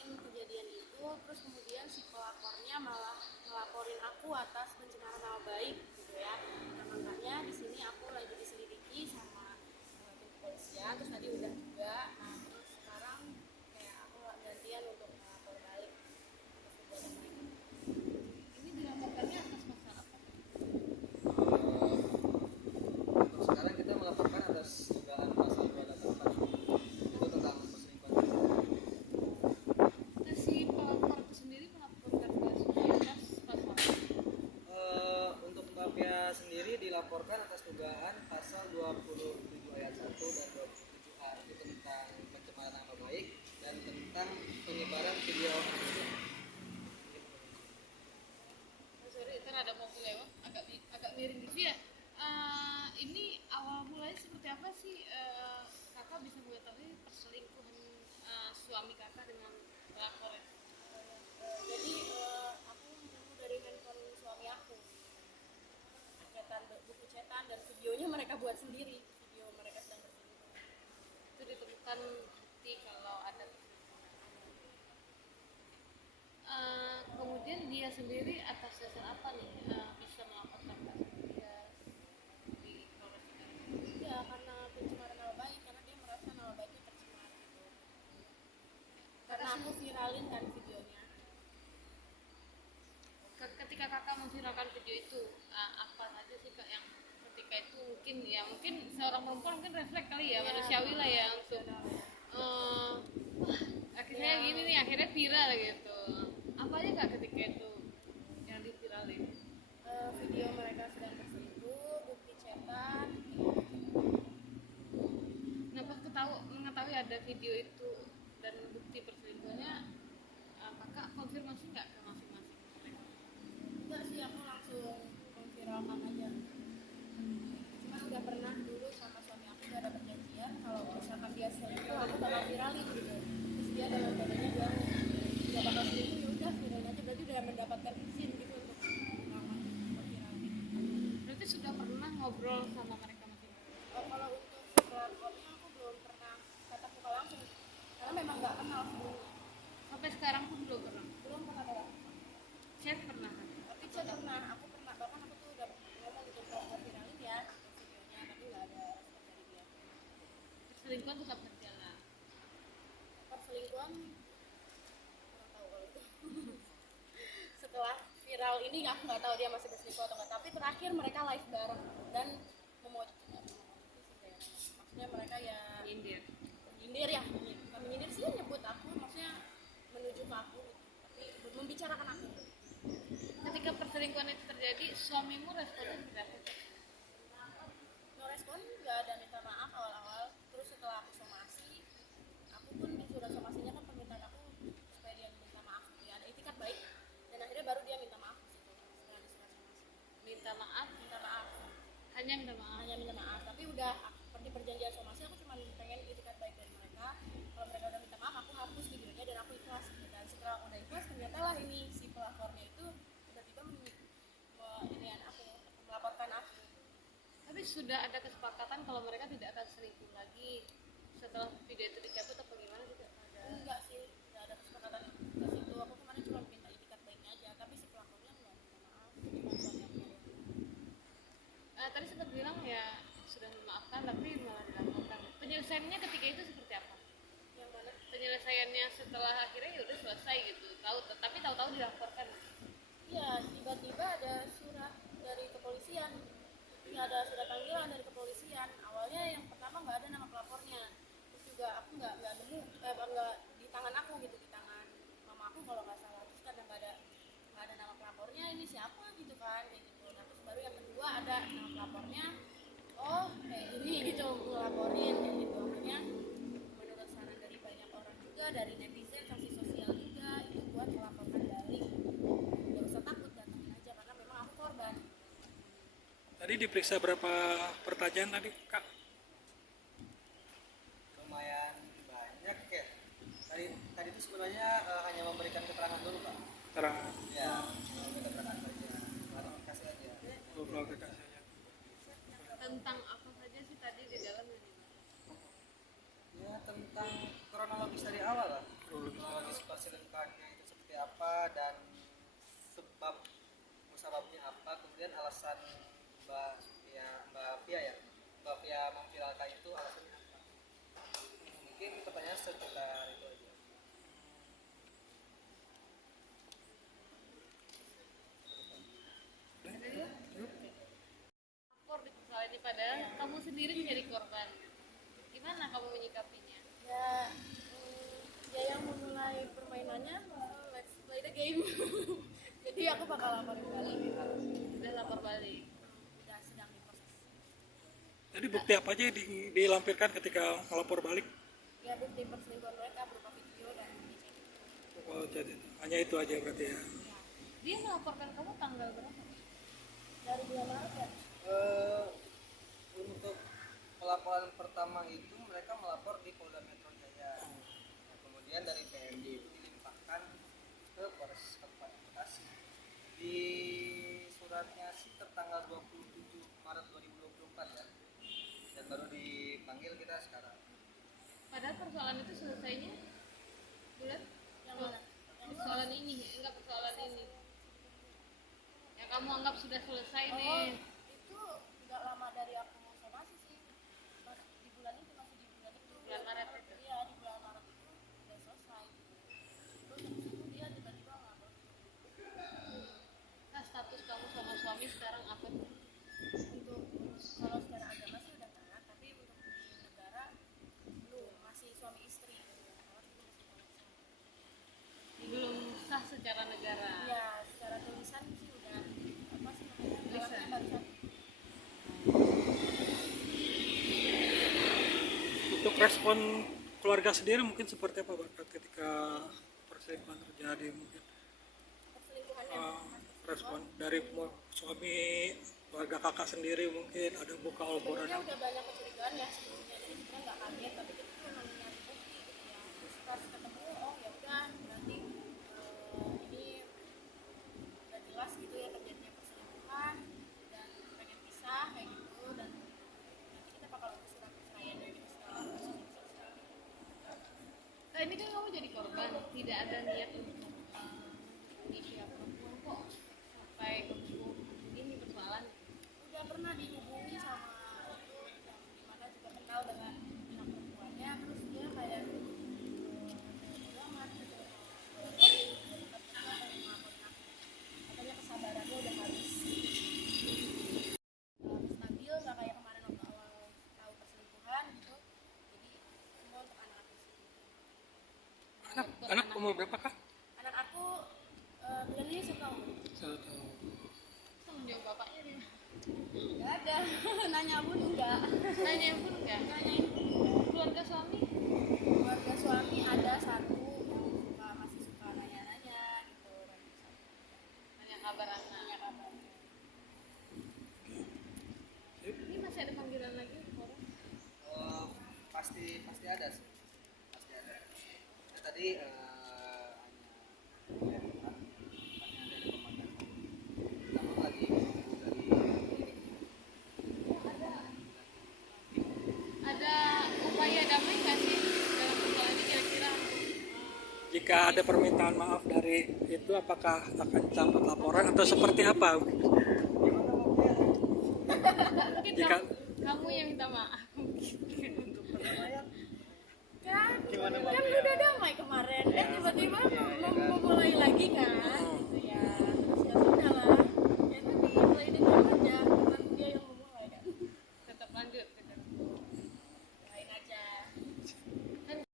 jelasin kejadian itu, terus kemudian si pelapornya malah ngelaporin aku atas pencemaran nama baik gitu ya. Nah makanya di sini aku lagi diselidiki sama tim kepolisian, terus tadi udah juga. Nah terus sekarang kayak aku gantian untuk melapor balik atas perbuatan mereka. Ini dilaporkannya atas masalah apa? Untuk sekarang kita melaporkan atas dugaan pasal 284 itu tentang perselingkuhan. Nah, si pelapor itu sendiri melaporkan ke Suami atas pasal Untuk Mafia sendiri dilaporkan atas dugaan pasal 27 ayat 1 dan 27A itu tentang pencemaran nama baik dan tentang penyebaran video itu. sorry, kan ada mobil lewat, agak miring gitu ya. Ini awal mulanya seperti apa sih kakak bisa mengetahui perselingkuhan suami kakak dengan pelapor? Jadi aku nemu dari handphone suami aku buku cetan dan videonya mereka buat sendiri, video mereka sedang berselingkuh. Itu ditemukan bukti kalau ada kemudian dia sendiri atas dasar apa nih bisa melaporkan kasus dia di Polres Cikarang? Ya karena pencemaran nama baik, karena dia merasa nama baiknya tercemar gitu. Karena aku viralin kan videonya. Ketika kakak memviralkan video itu apa saja sih kak yang ketika itu mungkin seorang perempuan mungkin refleks kali ya, manusiawi lah ya untuk akhirnya gini nih, akhirnya viral gitu. Apa aja kak ketika itu yang diviralin? Video mereka sedang berselingkuh, bukti cetan. Nah pas mengetahui ada video itu dan bukti perselingkuhannya, kakak konfirmasi nggak ke masing-masing mereka? Enggak sih, aku langsung memviralkan aja. Cuman udah pernah dulu sama suami aku udah ada perjanjian kalau misalkan dia selingkuh aku bakal viralin gitu. Terus dia dalam badannya bilang nggak bakal selingkuh, ya udah viralin aja, berarti udah mendapatkan izin gitu untuk memviralin. Berarti sudah pernah ngobrol sama mereka masing-masing? Kalau untuk pelapornya aku belum pernah tatap muka langsung karena memang nggak kenal sebelumnya. Sampai sekarang pun belum pernah? Belum pernah tatap. Chat pernah kan? Tapi chat pernah, aku pernah, bahkan aku tuh udah ngomong gitu kalau viralin ya videonya, tapi nggak ada respon dari dia. Perselingkuhan tetap berjalan? Perselingkuhan kurang tahu kalau itu. Setelah viral ini aku nggak tahu dia masih berselingkuh atau nggak, tapi terakhir mereka live bareng dan maksudnya mereka ya menyindir ya, bukan menyindir sih, nyebut aku, maksudnya menuju ke aku tapi membicarakan aku. Ketika perselingkuhan itu terjadi, suamimu responnya seperti apa? No respon, nggak ada minta maaf awal-awal. Terus setelah aku somasi, aku pun di surat somasinya kan permintaan aku supaya dia minta maaf, ya ada itikat baik, dan akhirnya baru dia minta maaf di situ setelah di surat somasi. Minta maaf? Minta maaf, Hanya minta maaf? hanya minta maaf, tapi udah seperti perjanjian somasi aku cuma pengen itikat baik dari mereka. Kalau mereka udah minta maaf, aku hapus videonya dan aku ikhlas. Dan setelah udah ikhlas, ternyata lah ini si pelapornya itu tiba-tiba aku melaporkan aku. Tapi sudah ada kesepakatan kalau mereka tidak akan selingkuh lagi setelah video itu dicabut atau bagaimana juga? Enggak sih, enggak ada kesepakatan ke situ. Aku kemarin cuma minta itikat baiknya aja, tapi si pelapornya enggak minta maaf. Cuma suami aku. Tadi sempat bilang ya sudah memaafkan tapi malah dilaporkan. Penyelesaiannya ketika itu seperti apa? Yang mana? Penyelesaiannya setelah akhirnya ya udah selesai gitu, tapi tahu-tahu dilaporkan. Iya, tiba-tiba ada surat dari kepolisian. Ya, ada surat panggilan dari kepolisian. Awalnya yang pertama nggak ada nama pelapornya. Terus juga aku nggak nemu, nggak di tangan aku gitu, di tangan mama aku kalau nggak salah. Terus karena nggak ada nama pelapornya, ini siapa gitu kan, kayak gitu. Nah, terus baru yang kedua ada nama pelapornya. Oh, kayak gini gitu, ngelaporin kayak gitu. Akhirnya menurut saran dari banyak orang juga, dari netizen, sanksi sosial juga, itu buat melaporkan balik. Nggak usah takut, datangin aja karena memang aku korban. Tadi diperiksa berapa pertanyaan tadi, Kak? Lumayan banyak ya. Tadi itu sebenarnya hanya memberikan keterangan dulu, Pak. Keterangan. Ya, keterangan saja. Klarifikasi aja. Klarifikasi saja. Tentang apa saja sih tadi di dalam ini? Ya, tentang kronologis dari awal lah. Kronologis perselingkuhan apa, kemudian alasan Mbak Via memviralkan itu alasannya apa? Mungkin pertanyaan seputar itu aja. Lapor di persoalan ini padahal kamu sendiri menjadi korban. Gimana kamu menyikapinya? Ya, ya yang memulai permainannya, let's play the game. Jadi aku bakal laporin balik. Udah lapor balik. Udah sedang diproses. Jadi bukti apa aja yang dilampirkan ketika melapor balik? Ya bukti perselingkuhan mereka berupa video dan chat. Oh, jadi hanya itu aja berarti ya. Dia melaporkan kamu tanggal berapa? Dari bulan Maret ya. Untuk pelaporan pertama itu mereka melapor di Polda Metro Jaya. Nah, kemudian dari PMJ itu dilimpahkan ke Polres Kabupaten Bekasi. Di suratnya sih tertanggal 27 Maret 2024 ya. Dan baru dipanggil kita sekarang. Padahal persoalan itu selesainya bulan Yang mana? persoalan ini, enggak persoalan ini. Yang kamu anggap sudah selesai Oh, nih. itu nggak lama dari aku somasi sih. Masih di bulan itu, masih di bulan itu. Bulan Maret itu. Iya, di bulan Maret itu udah selesai. Terus habis itu dia tiba-tiba ngelapor. Nah, status kamu sama suami sekarang apa? Untuk kalau secara agama sih udah taat, tapi untuk di negara belum, masih suami istri. Kalau itu masih suami istri. Belum sah secara negara. Iya, secara tulisan sih udah apa sih namanya? Tulisan. Baru satu. Untuk respon keluarga sendiri mungkin seperti apa Bapak ketika perselingkuhan terjadi mungkin? Perselingkuhannya. Respon dari suami, keluarga kakak sendiri mungkin ada buka obrolan. Sebenarnya udah banyak kecurigaan ya sebelumnya, jadi sebenarnya nggak kaget, tapi kita tuh memang nyari bukti gitu ya. Terus pas ketemu, oh ya udah berarti ini udah jelas gitu ya terjadinya perselingkuhan dan pengen pisah kayak gitu, dan nanti kita bakal urus surat perceraiannya gitu setelah kasus ini selesai. Nah, ini kan kamu jadi korban, tidak ada niat untuk ini siapapun kok sampai kamu ini persoalan. Udah pernah dihubungi sama itu yang dimana juga kenal dengan pihak perempuannya, terus dia kayak udah amat gitu ngelaporin, tapi dia kayak ngelaporin aku, katanya kesabarannya udah habis, stabil, nggak kayak kemarin waktu awal tahu perselingkuhan gitu. Jadi semua untuk anak aku sih. Anak umur berapa kak? Anak aku bulan ini 1 tahun. 1 tahun. Tanggung jawab bapaknya dia. Nggak ada. Nanya pun enggak. Nanyain pun enggak. Nanyain pun enggak. Keluarga suami Keluarga suami ada satu yang masih suka nanya-nanya gitu, nanya kabar anak. nanya kabar. Ini masih ada panggilan lagi orang? Pasti ada sih, pasti ada. Ya, tadi hanya ada pemanggilan. Namun lagi menunggu dari Ada upaya damai nggak sih dalam persoalan ini kira-kira? Jika ada permintaan maaf dari itu apakah akan cabut laporan atau seperti apa? Mungkin Jika- kamu yang minta maaf. Kan udah damai kemarin, dan tiba-tiba memulai lagi kan.